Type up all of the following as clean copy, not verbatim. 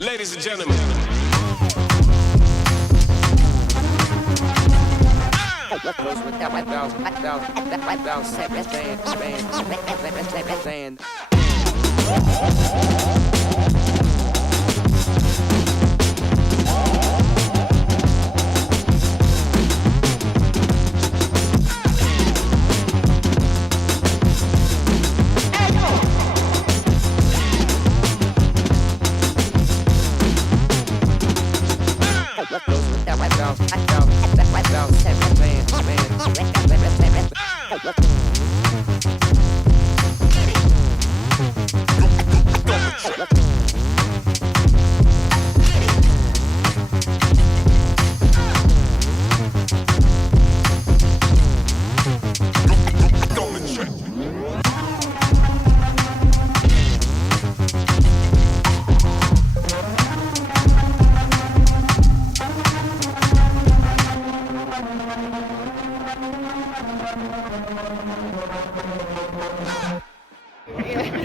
Ladies and gentlemen.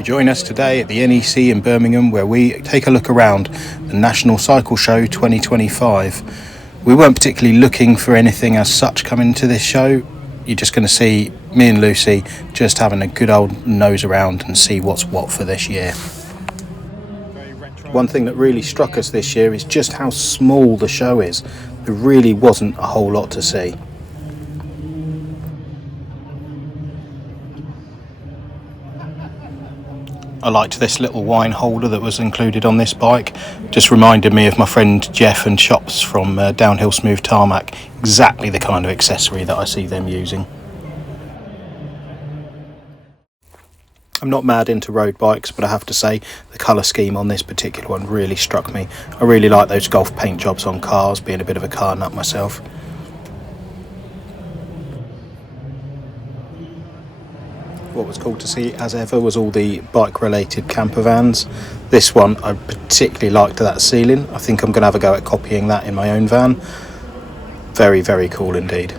Join us today at the NEC in Birmingham, where we take a look around the National Cycle Show 2025. We weren't particularly looking for anything as such coming to this show. You're just going to see me and Lucy just having a good old nose around and see what's what for this year. One thing that really struck us this year is just how small the show is. There really wasn't a whole lot to see. I liked this little wine holder that was included on this bike. Just reminded me of my friend Jeff and Chops from Downhill Smooth Tarmac. Exactly the kind of accessory that I see them using. I'm not mad into road bikes, but I have to say the colour scheme on this particular one really struck me. I really like those golf paint jobs on cars, being a bit of a car nut myself. What was cool to see as ever was all the bike related camper vans. This one I particularly liked that ceiling. I think I'm going to have a go at copying that in my own van. Very, very cool indeed.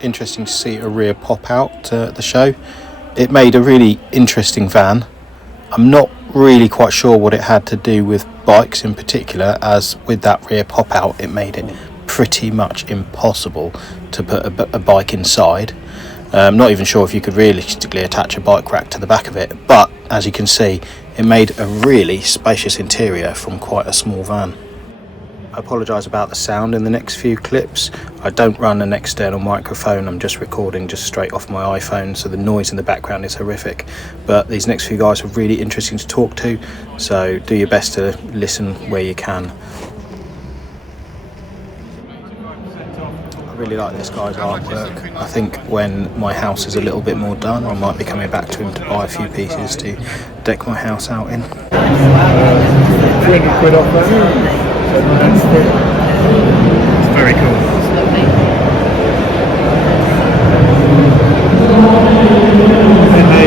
Interesting to see a rear pop out at the show. It made a really interesting van. I'm not really quite sure what it had to do with bikes in particular, as with that rear pop out it made it pretty much impossible to put a bike inside. Not even sure if you could realistically attach a bike rack to the back of it, but as you can see it made a really spacious interior from quite a small van. I apologise about the sound in the next few clips. I don't run an external microphone, I'm just recording just straight off my iPhone, so the noise in the background is horrific. But these next few guys are really interesting to talk to, so do your best to listen where you can. I really like this guy's artwork. I think when my house is a little bit more done, I might be coming back to him to buy a few pieces to deck my house out in. 300 quid off that. It's very cool. And they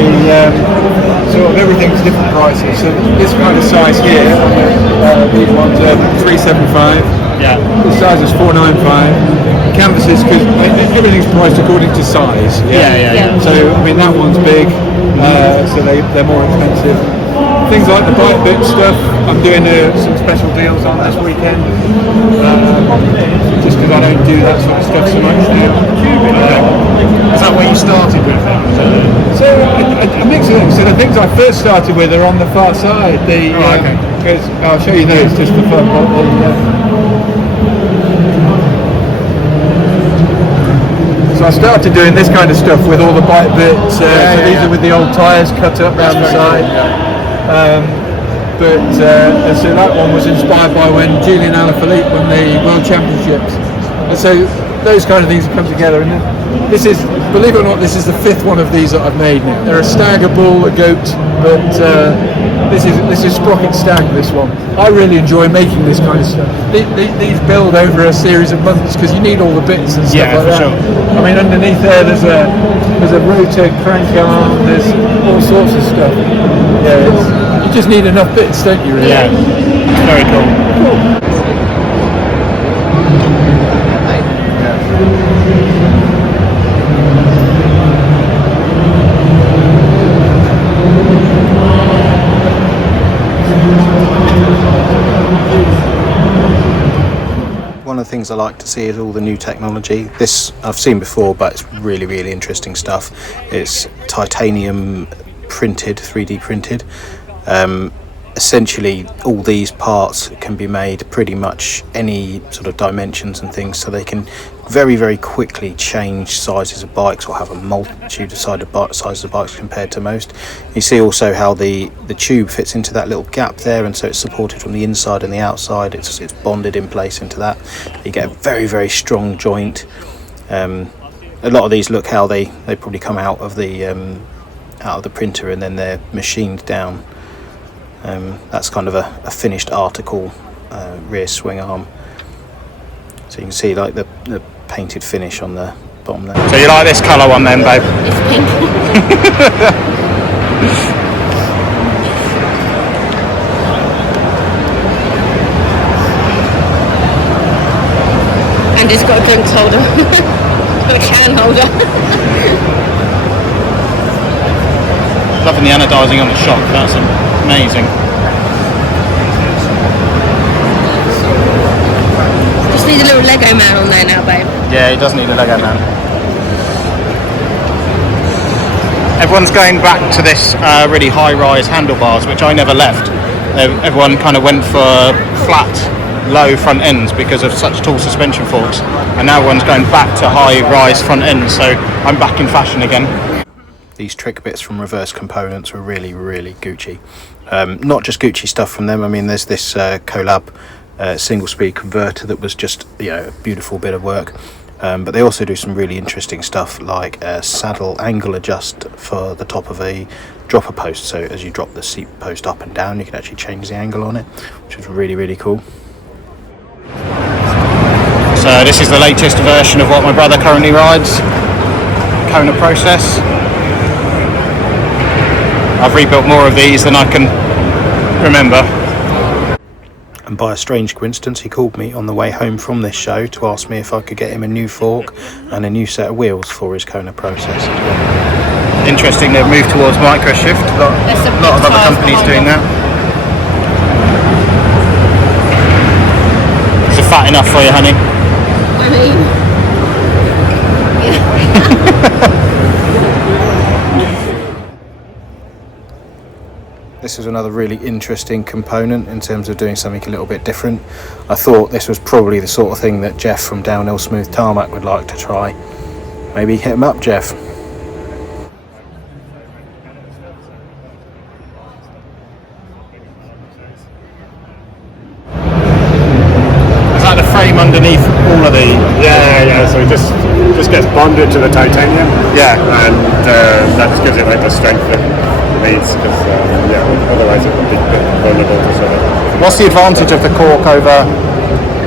sort of everything's different prices. So this kind of size here, these ones are 375. Yeah. This size is 495. Canvases, because everything's priced according to size. Yeah. So I mean that one's big, so they're more expensive. Things like the bike bit stuff, I'm doing some special deals on this weekend, just because I don't do that sort of stuff so much now. Is that what you started with then? So a mix of things. So the things I first started with are on the far side. Because I'll show you those just for fun. So I started doing this kind of stuff with all the bike bits. These are with the old tyres cut up round the side. So that one was inspired by when Julian Alaphilippe won the World Championships. And so those kind of things come together. And this is, believe it or not, this is the fifth one of these that I've made now. They're a stag, a bull, a goat, but this is Sprocket Stag, this one. I really enjoy making this kind of stuff. These build over a series of months because you need all the bits and stuff like that. Sure. I mean, underneath there's a rotor, crank arm, there's all sorts of stuff. You just need enough bits, don't you, really? Yeah, very cool. things I like to see is all the new technology. This I've seen before, but it's really, really interesting stuff. It's titanium printed, 3D printed. Essentially all these parts can be made pretty much any sort of dimensions and things, so they can very, very quickly change sizes of bikes or have a multitude of sizes of bikes compared to most. You see also how the tube fits into that little gap there, and so it's supported from the inside and the outside. It's bonded in place into that. You get a very, very strong joint. A lot of these look how they probably come out of the printer and then they're machined down. That's kind of a finished article rear swing arm, so you can see like the painted finish on the bottom there. So you like this colour one then, babe? It's pink. And it's got a drinks holder. It's got a can holder. Loving the anodising on the shock, that's amazing. Just need a little Lego man on there now, babe. Yeah, he does need a Lego man. Everyone's going back to this really high-rise handlebars, which I never left. Everyone kind of went for flat, low front ends because of such tall suspension forks, and now everyone's going back to high-rise front ends, so I'm back in fashion again. These trick bits from Reverse Components were really, really Gucci. Not just Gucci stuff from them. I mean, there's this collab single speed converter that was just, a beautiful bit of work. But they also do some really interesting stuff, like a saddle angle adjust for the top of a dropper post. So as you drop the seat post up and down, you can actually change the angle on it, which is really, really cool. So this is the latest version of what my brother currently rides, Kona Process. I've rebuilt more of these than I can remember. And by a strange coincidence, he called me on the way home from this show to ask me if I could get him a new fork and a new set of wheels for his Kona Process as well. Interesting, they've moved towards microshift. A lot of other companies doing that. Is it fat enough for you, honey? I mean, This is another really interesting component in terms of doing something a little bit different. I thought this was probably the sort of thing that Jeff from Downhill Smooth Tarmac would like to try. Maybe hit him up, Jeff. Is that the frame underneath all of the... Yeah, so it just gets bonded to the titanium. Yeah. And that just gives it like the strength that it needs, because otherwise it would be a bit vulnerable to sort of... What's the advantage of the cork over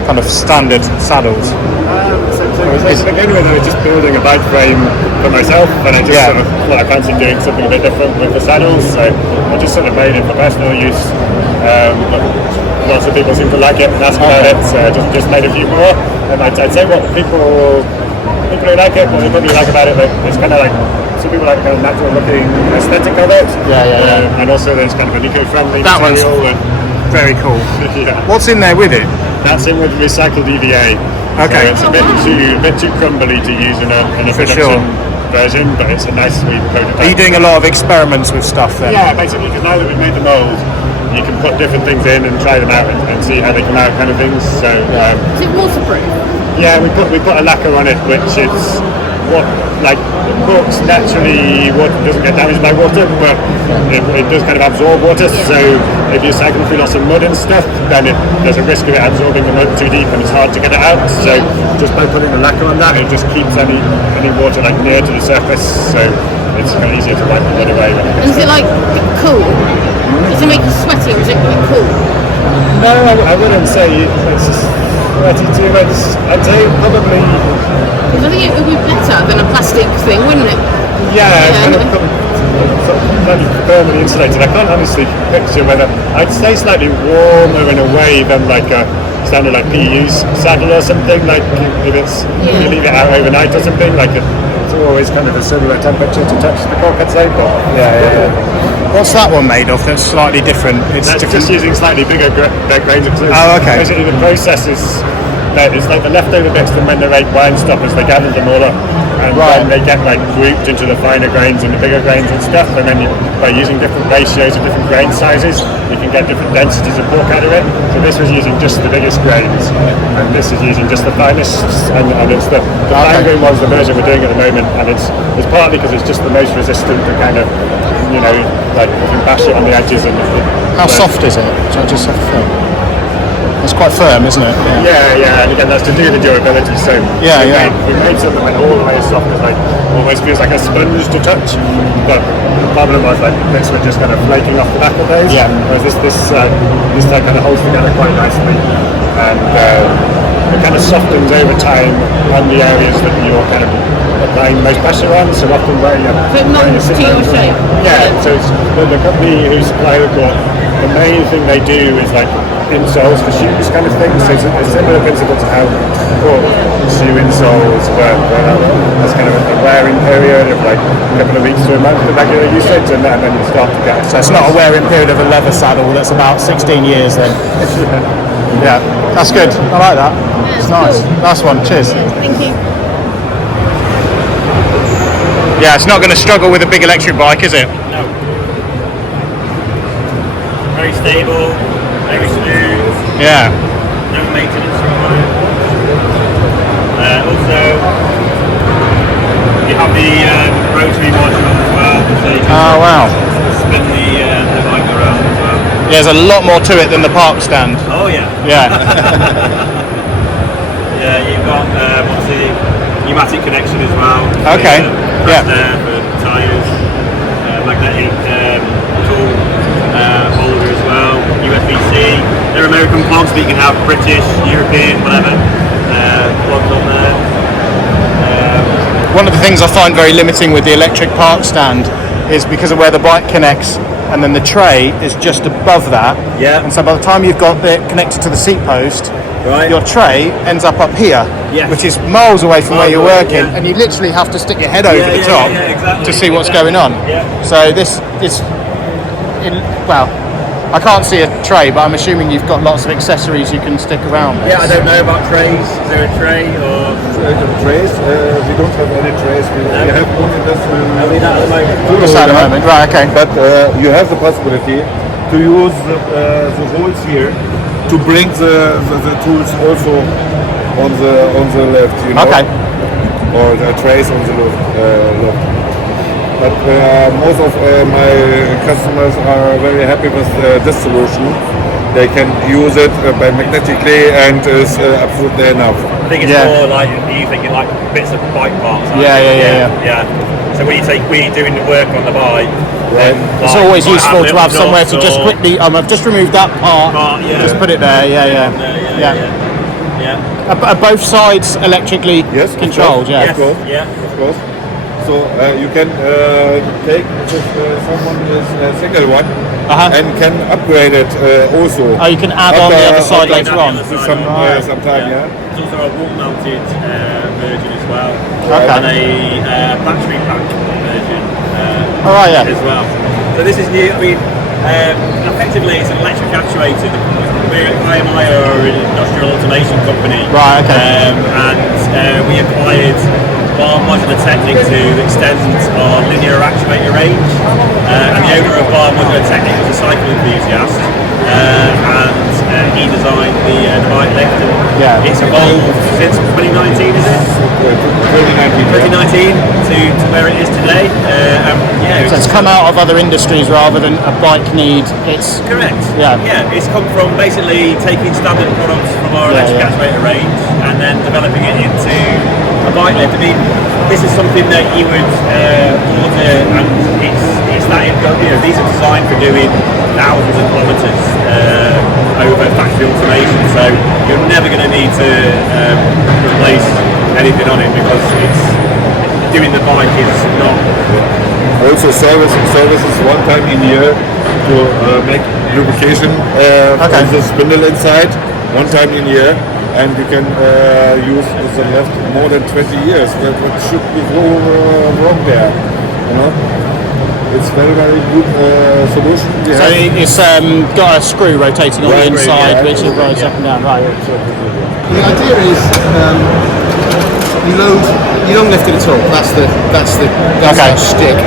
kind of standard saddles? To begin with, I was just building a bike frame for myself, and I just I fancied doing something a bit different with the saddles, so I just sort of made it for personal use. But lots of people seem to like it and ask about it, so I just made a few more. And I'd say what people who like it, what they probably like about it, it's kind of like, some people like the kind of natural looking aesthetic of it. And also there's kind of an eco-friendly material. Very cool. Yeah. What's in there with it? That's in with recycled EVA. Okay. So it's a bit too crumbly to use in a production version, but it's a nice sweet prototype. Are you doing a lot of experiments with stuff then? Yeah, basically, because now that we've made the mould, you can put different things in and try them out and see how they come out, kind of things. So is it waterproof? yeah, we put a lacquer on it, which is what, like, the corks naturally doesn't get damaged by water, but it does kind of absorb water. So if you're cycling through lots of mud and stuff, then there's a risk of it absorbing the mud too deep and it's hard to get it out. So just by putting the lacquer on that, it just keeps any water like near to the surface. So it's kind of easier to wipe the mud away. And is it like cool? Does it make you sweaty, or is it quite cool? No, I wouldn't say it's sweaty too much. I'd say probably. Because I think it would be better than a plastic thing, wouldn't it? Yeah, kind of bloody firmly insulated. I can't honestly picture whether I'd say slightly warmer in a way than like a standard like PU's saddle or something. Like if it's you leave it out overnight or something, like it's always kind of a similar temperature to touch the cork, I'd say. But What's that one made of that's slightly different? That's different. just using slightly bigger grains of glue. Oh, okay. Basically, the process is it's like the leftover bits from when they make wine stoppers. They gather them all up, and then they get like grouped into the finer grains and the bigger grains and stuff. And then by using different ratios of different grain sizes, you can get different densities of pork out of it. So this was using just the biggest grains, and this is using just the finest. And it's the fine grain one's the version we're doing at the moment, and it's partly because it's just the most resistant to kind of, you know, like you can bash it on the edges and. How soft is it? So just soft firm. It's quite firm, isn't it? Yeah, and again that's to do with the durability. So we made something that all the way soft as like almost feels like a sponge to touch. But the problem was like bits were just kind of flaking off the back of those. Yeah. Whereas this kind of holds together quite nicely, and it kind of softens over time on the areas that you're kind of applying most pressure on. So often where you're to your shape. Yeah. So it's the company who supply the core. The main thing they do is like insoles for shoes kind of thing. So it's a similar principle to how shoe insoles work. That's kind of a wearing period of like a couple of weeks to a month of regular usage, and then you start to get. So it's not a wearing period of a leather saddle that's about 16 years then. Yeah, that's good. I like that. Yeah, it's nice. cool. Nice one. Cheers. Yeah, thank you. Yeah, it's not going to struggle with a big electric bike, is it? No. Very stable, very smooth, Yeah. no maintenance required. Also, you have the rotary module as well, so you can Oh wow. spin the bike around as well. Yeah, there's a lot more to it than the park stand. Oh yeah. Yeah. Yeah, you've got obviously pneumatic connection as well. Okay. Yeah. There for tyres, magnetic tool holder as well, USB-C. They're American plugs, but you can have British, European, whatever plugs on there. One of the things I find very limiting with the electric park stand is because of where the bike connects, and then the tray is just above that. Yeah. And so by the time you've got it connected to the seat post, Right. your tray ends up up here, Yes. which is miles away from where Miles you're away, working, yeah. and you literally have to stick your head over the top exactly. to see what's going on. Yeah. So this is, well, I can't see a tray, but I'm assuming you've got lots of accessories you can stick around this. Yeah, I don't know about trays. Is there a tray or? Trays, we don't have any trays. We have only this. Only that at the moment. Just at the moment, right? Okay. But you have the possibility to use the holes here to bring the tools also on the left, you know. Okay. Or the trays on the left. But most of my customers are very happy with this solution. They can use it by magnetically, and is absolutely enough. I think it's more like you thinking like bits of bike parts. Aren't you? Yeah. So when you're doing the work on the bike, then It's like, always you might useful to have little somewhere to dots just or- quickly. I've just removed that part. yeah. Just put it there. Yeah. Yeah. Are both sides electrically Yes, of controlled? course. Yeah. Yes. course. Yeah. Of course. So you can take if someone is a single one and can upgrade it also. Oh, you can add on the other side later on. Sometime, yeah. There's also a wall-mounted version as well, Okay. and a battery pack version All right. Yeah. as well. So this is new. I mean, effectively, it's an electric actuator. IMI are an industrial automation company, Right, okay. And we acquired Bar Modular Technic to extend our linear actuator range. And the owner of Bar Modular Technic was a cycle enthusiast, and he designed the bike lift. And Yeah. it's evolved since 2019, is it? 2019 to where it is today. So it's come out of other industries rather than a bike need. It's Correct. Yeah. Yeah, it's come from basically taking standard products from our electric actuator range and then developing it into a bike lift. I mean, this is something that you would order, and it's that, these are designed for doing thousands of kilometres over factory automation, so you're never going to need to replace anything on it because it's doing the bike is not. Also services one time in year to make lubrication for the spindle inside, one time in year, and you can use the left more than 20 years. That should be wrong there, you know. It's very good solution. so it's got a screw rotating on the inside, which it rolls up and down. Right. Yeah. The idea is you don't lift it at all. That's Okay. our shtick.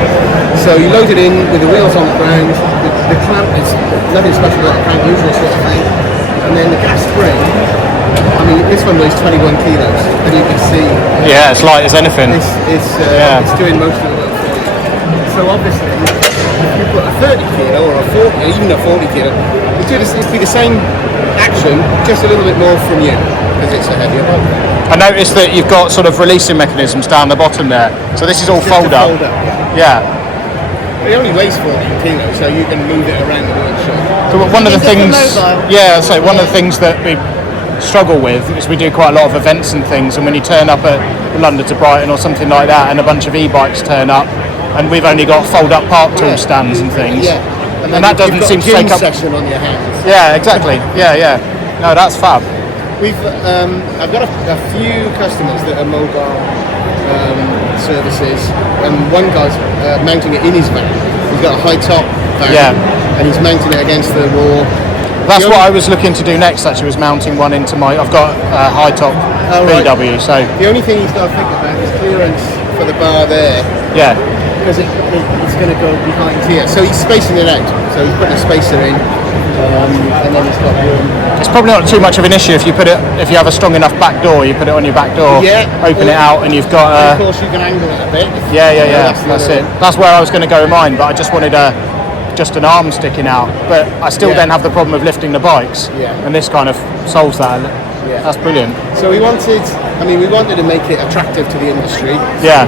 So you load it in with the wheels on the ground. The clamp is nothing special about the clamp, usual sort of thing. And then the gas spring. I mean, this one weighs 21 kilos, and you can see. Yeah, it's light as anything. It's doing most of the work for you. So obviously, if you put a 30 kilo or a 40, or even a 40 kilo, it'd be the same action, just a little bit more from you, because it's a heavier boat. I noticed that you've got sort of releasing mechanisms down the bottom there. So this is all fold up. Yeah. It only weighs 14 kilos, so you can move it around the workshop. So one of the Is it things, for mobile? yeah, so one of the things that we struggle with is we do quite a lot of events and things, and when you turn up at London to Brighton or something like that, and a bunch of e-bikes turn up, and we've only got fold-up park tool stands and things, Yeah. and that doesn't seem to take up. Section on your hands. Yeah, exactly. Yeah. No, that's fab. I've got a few customers that are mobile services, and one guy's mounting it in his van. He's got a high top van, and he's mounting it against the wall. That's what I was looking to do next. Actually, was mounting one into my. I've got a high top VW, so the only thing he's got to think about is clearance for the bar there. Yeah. Because it's going to go behind here. So he's spacing it out. So he's putting a spacer in, and then he's got room. It's probably not too much of an issue if you have a strong enough back door. You put it on your back door, open it out, and you've got. Of course, you can angle it a bit. Yeah. That's it. That's where I was going to go with mine, but I just wanted just an arm sticking out. But I still then have the problem of lifting the bikes, and this kind of solves that. Yeah. That's brilliant. So we wanted to make it attractive to the industry. Yeah.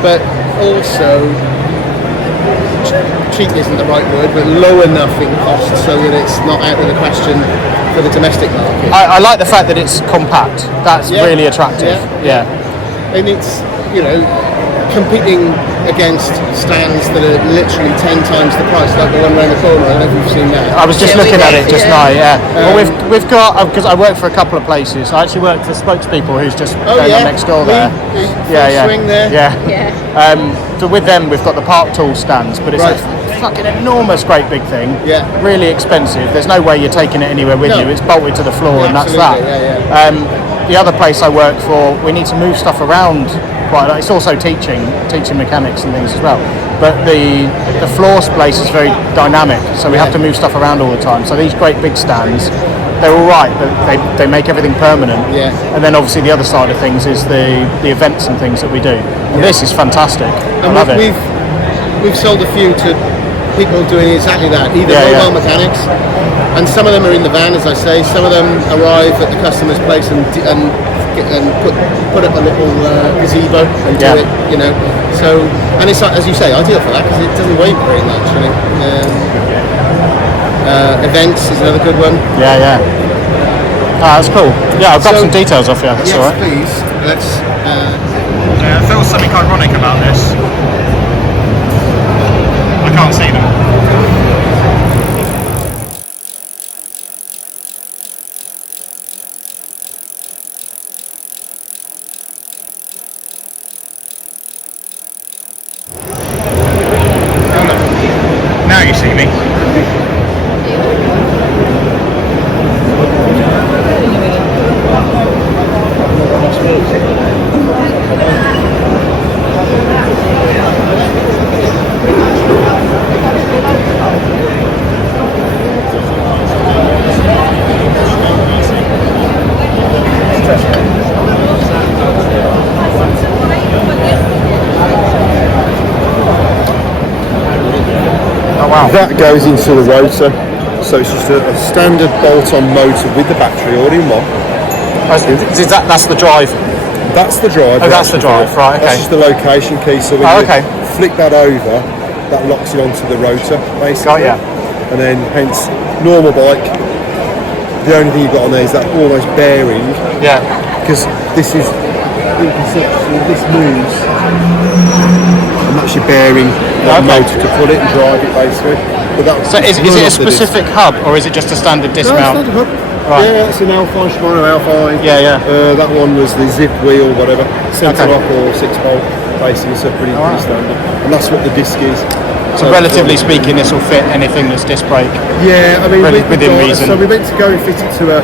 But also, cheap isn't the right word, but low enough in cost so that it's not out of the question for the domestic market. I like the fact that it's compact. That's really attractive. Yeah. And it's, competing against stands that are literally 10 times the price, like the one around the corner. I don't know if you've seen that. I was just looking at it just now. Yeah. Well, we've got, because I work for a couple of places. I actually work for Spokespeople, who's just going on next door there. Swing there. So with them, we've got the park tool stands, but it's a fucking enormous, great big thing. Yeah. Really expensive. There's no way you're taking it anywhere with you. It's bolted to the floor, and that's that. The other place I work for, we need to move stuff around quite a lot. It's also teaching mechanics and things as well. But the floor space is very dynamic, so we have to move stuff around all the time. So these great big stands, they're all right, but they make everything permanent. Yeah. And then obviously the other side of things is the events and things that we do. And this is fantastic. I love it. We've sold a few to people doing exactly that, either mobile mechanics, and some of them are in the van, as I say. Some of them arrive at the customer's place and put up a little gazebo and do it, So, and it's, as you say, ideal for that because it doesn't weigh very much. Events is another good one. Yeah. That's cool. Yeah, I've got some details off you. That's all right. Please. Let's. It feels something ironic about this. I can't see them. Now you see me. That goes into the rotor, so it's just a standard bolt-on motor with the battery all in one. That's the drive? That's the drive. Oh, that's the drive, right, okay. That's just the location key, so when you flick that over, that locks it onto the rotor, basically. And then, hence, normal bike, the only thing you've got on there is that almost bearing. Yeah. Because this is, in conception, this moves, and that's your bearing. Motor to pull it and drive it basically. So is it a specific hub or is it just a standard dismount? No, it's not a hub. Right. Yeah, it's an L5, Shimano L5. Yeah. That one was the zip wheel, whatever, centre lock or 6-bolt basically, so pretty standard. And that's what the disc is. So relatively speaking, this will fit anything that's disc brake. Yeah, I mean within reason. So we went to go and fit it to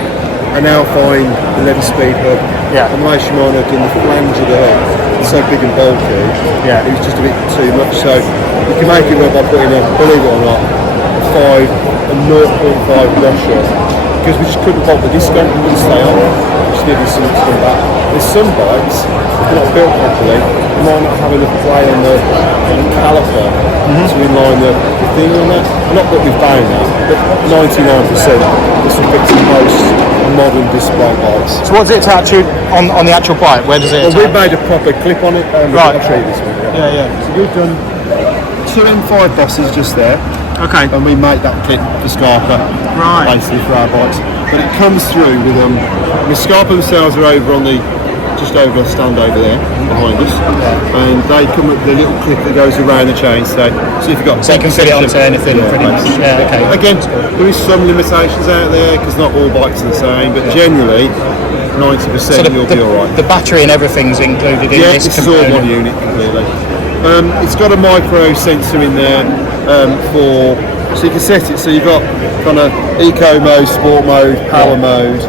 are now finding the lever speed hub. Yeah. And my Shimano in the flange of the hub, it's so big and bulky, Yeah. it was just a bit too much. So you can make it work by putting a, believe it or not, a 0.5 washer, because we just couldn't bolt the disco, it wouldn't stay on. We just needed something to come back. There's some bikes, if they're not built properly, they might not have enough play on the caliper to inline the thing on that. Not that we've found that, but 99% this will fix the most modern display bikes. So what's it attached to on the actual bike? Where does it Well, attach? we've made a proper clip on it. Right. I'll show you this one. Yeah. So we've done 2 M5 bosses just there. Okay. And we make that kit for Scarpa, basically for our bikes. But it comes through with Scarpa themselves are over on the just over a stand over there behind us, and they come with the little clip that goes around the chainstay. So if you've got, So you can fit it onto anything pretty much. Yeah. Okay. Again, there is some limitations out there because not all bikes are the same, but generally 90% you'll be all right. The battery and everything's included in this. This is all one unit completely. It's got a micro sensor in there so you can set it. So you've got kind of eco mode, sport mode, power mode,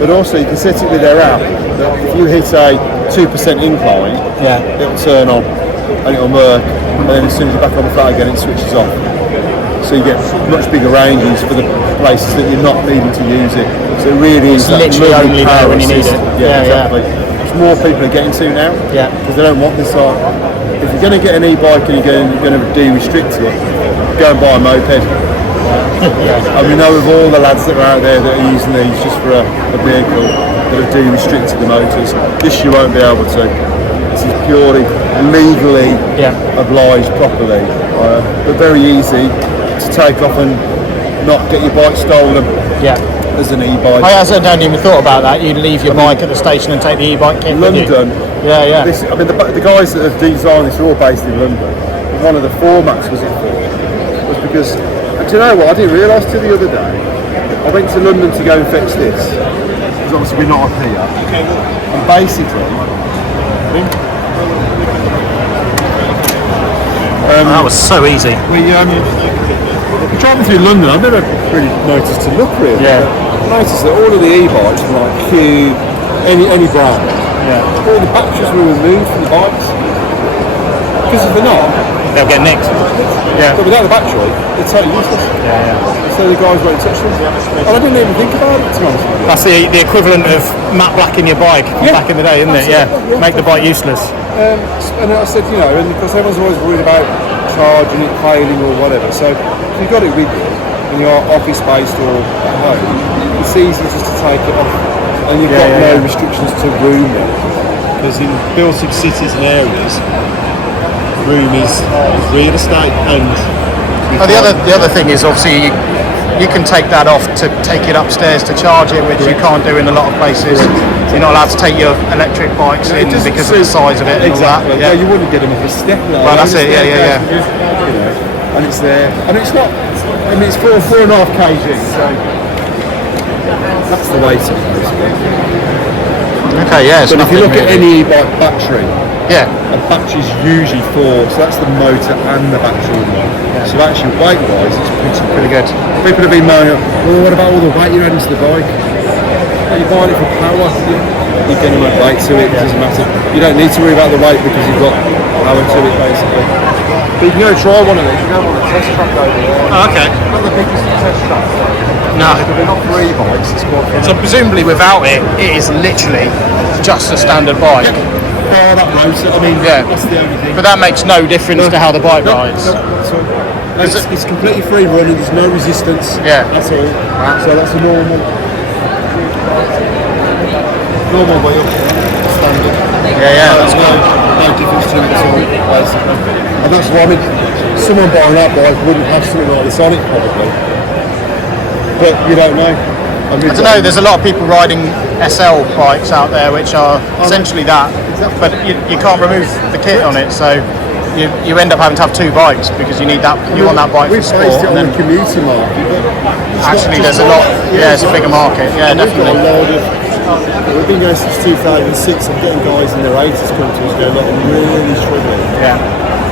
but also you can set it with their app. That if you hit a 2% incline, it'll turn on and it'll work. And then as soon as you're back on the flat again, it switches off. So you get much bigger ranges for the places that you're not needing to use it. So it really is literally only there when you need it. Yeah, exactly. More people are getting to now, because they don't want this. If you're going to get an e-bike and you're going to de-restrict it, go and buy a moped. And we know of all the lads that are out there that are using these just for a vehicle that have de-restricted the motors. This you won't be able to. This is purely legally obliged properly, but very easy to take off and not get your bike stolen. As an e-bike. I hadn't even thought about that. You'd leave your bike at the station and take the e-bike kit with you. London. Yeah. The guys that have designed this are all based in London. One of the formats was because, and do you know what? I didn't realise till the other day. I went to London to go and fetch this because obviously we're not up here. And basically, that was so easy. Driving through London, I've never really noticed to look really. I noticed that all of the e-bikes, like Q, any brand, all the batteries were removed from the bikes. Because if they're not, they'll get nicked. But without the battery, they're totally useless. So the guys won't touch them. And I didn't even think about it, to be honest with you. That's the equivalent of matte blacking your bike back in the day, isn't it? Make the bike useless. And I said, and because everyone's always worried about charging it, failing or whatever. So if you've got it with you in your office based or at home, it's easy just to take it off, and you've got no restrictions to room it. Because in built-up cities and areas, room is real estate. And the other thing is obviously you can take that off to take it upstairs to charge it, which you can't do in a lot of places. You're not allowed to take your electric bikes in because of the size of it. And exactly. All that. You wouldn't get them up a step. Well, that's it. Yeah. And it's there, and it's not. I mean, it's 4.5 kg, so that's the weight of it. Okay, But if you look at any e-bike battery, a battery's usually 4, so that's the motor and the battery in one. So actually, weight-wise, it's pretty good. People have been moaning, well, what about all the weight you're adding to the bike? You're buying it for power. You're going to add weight to it. It doesn't matter. You don't need to worry about the weight because you've got power to it, basically. But you can go and try one of these. You can go on a test track over there. Oh, okay. Not the biggest test track. No. They're not for e-bikes. It's quite fun. So presumably without it, it is literally just a standard bike. That motor, I mean, that's the only thing. But that makes no difference to how the bike rides. It's completely free running, there's no resistance at all. So that's a normal wheel, standard. That's no difference to it at all, basically. And that's why, someone buying that bike wouldn't have something like this on it, probably. But you don't know. I don't know, there's a lot of people riding SL bikes out there which are essentially that, but you can't remove the kit on it, so you end up having to have 2 bikes because you need that. You want that bike for sport. We've based it on the commuter market. Actually, there's a lot. It's a bigger market. Yeah, definitely. We've been going since 2006. I'm getting guys in their 80s come to us going, look, I'm really struggling.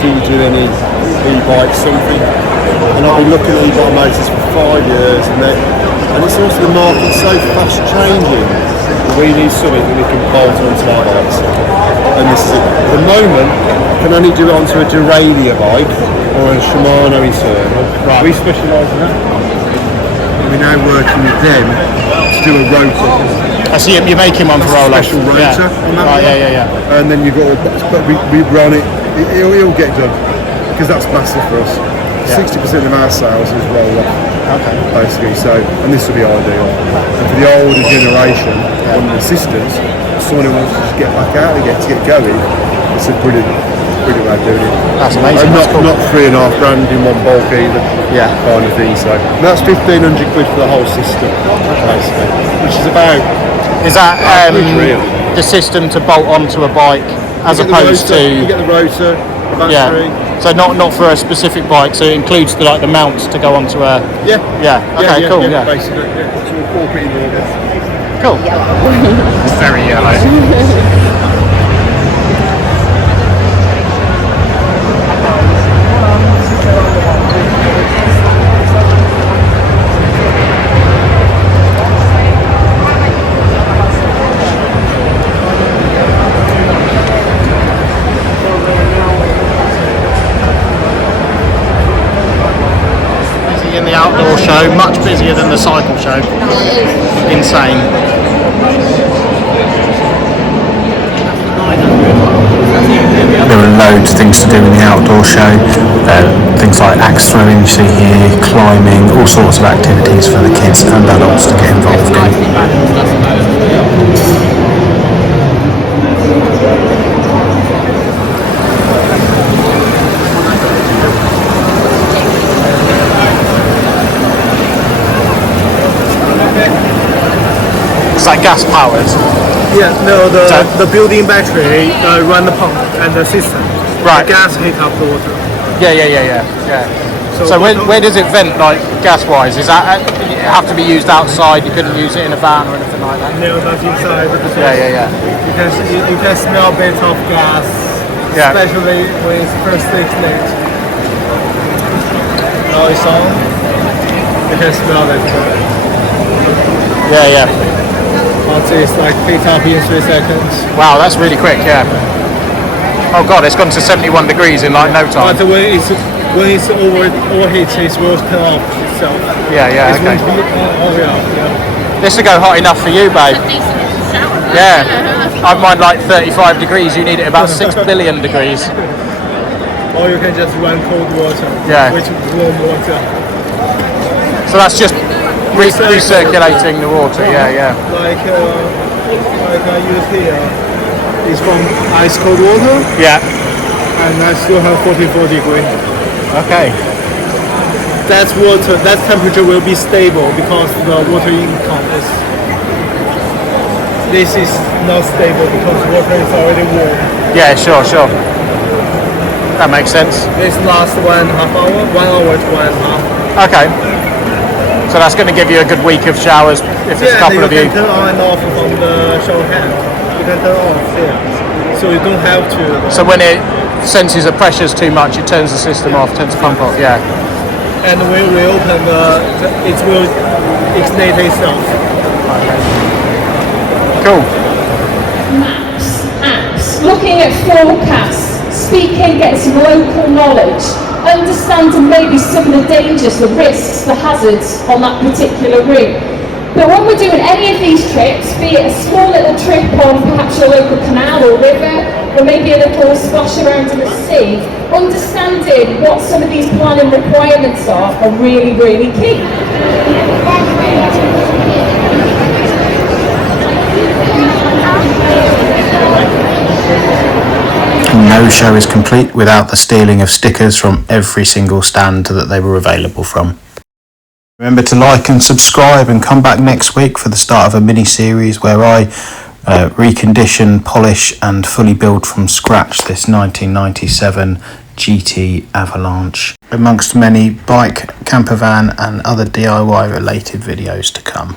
Do you do any e-bikes, something? And I've been looking at e-bike motors for 5 years, and it's also the market's so fast changing. We need something that we can bolt onto our bikes. And this is it. At the moment, you can only do it onto a derailleur bike or a Shimano internal. Right. We specialise in that. And we're now working with them to do a rotor. I see you're making one for roll-off. Special rotor on that one. Yeah. And then you've got, but we run it, it'll get done. Because that's massive for us. 60% of our sales is roll-off. Okay. Basically, and this will be ideal. And for the older generation, on the assistants, someone who wants to just get back out again to get going, it's a brilliant way of doing it. That's amazing. And that's cool. not $3.5 grand in one bulk either. Yeah. Kind of thing. So and that's 1,500 quid for the whole system, basically, which is about. Is that the system to bolt onto a bike as opposed to? You get the rotor, the battery. Yeah. So not for a specific bike. So it includes the mounts to go onto a. Yeah. Okay. Cool. Yeah. Basically, to incorporate in all this. Cool. It's very yellow. In the outdoor show, much busier than the cycle show. Insane. There were loads of things to do in the outdoor show. Things like axe throwing, you see here, climbing, all sorts of activities for the kids and adults to get involved in. It's like gas powered. Yeah, no, the building battery run the pump and the system. Right. The gas heat up the water. Yeah. So where does it vent, like gas-wise? Is that it have to be used outside? You couldn't use it in a van or anything like that? No, not inside. Yeah. Because you can smell a bit of gas, especially when it's first ignited. Now it's on. You can smell it. Yeah. It's like heat up in 3 seconds. Wow, that's really quick. Yeah. Oh god, it's gone to 71 degrees in like no time. But when it's overheated, it will turn off itself. Yeah. It's Okay. going to be all the way up. Yeah. This will go hot enough for you, babe. Decent shower. Yeah. I've mine like 35 degrees. You need it about 6 billion degrees. Or you can just run cold water. Yeah. Which warm water. So that's just recirculating the water. Yeah. Like I use here is from ice cold water, Yeah. and I still have 44 degrees. Okay. That temperature will be stable because the water income is. This is not stable because water is already warm. Yeah. Sure. That makes sense. This lasts 1.5 hours, 1 hour to 1.5. Okay. So that's going to give you a good week of showers if it's a couple of you. You can turn on and off from the shower head. You can turn off here, so you don't have to. So when it senses the pressure's too much, it turns the system off, turns the pump off. Yeah. And when we open it will ignite itself. Cool. Maps, apps, looking at forecasts, speaking, get some local knowledge, understanding maybe some of the dangers, the risks, the hazards on that particular route. But when we're doing any of these trips, be it a small little trip on perhaps your local canal or river, or maybe a little splash around in the sea, understanding what some of these planning requirements are really, really key. No show is complete without the stealing of stickers from every single stand that they were available from. Remember to like and subscribe and come back next week for the start of a mini-series where I recondition, polish and fully build from scratch this 1997 GT Avalanche, amongst many bike, camper van and other DIY related videos to come.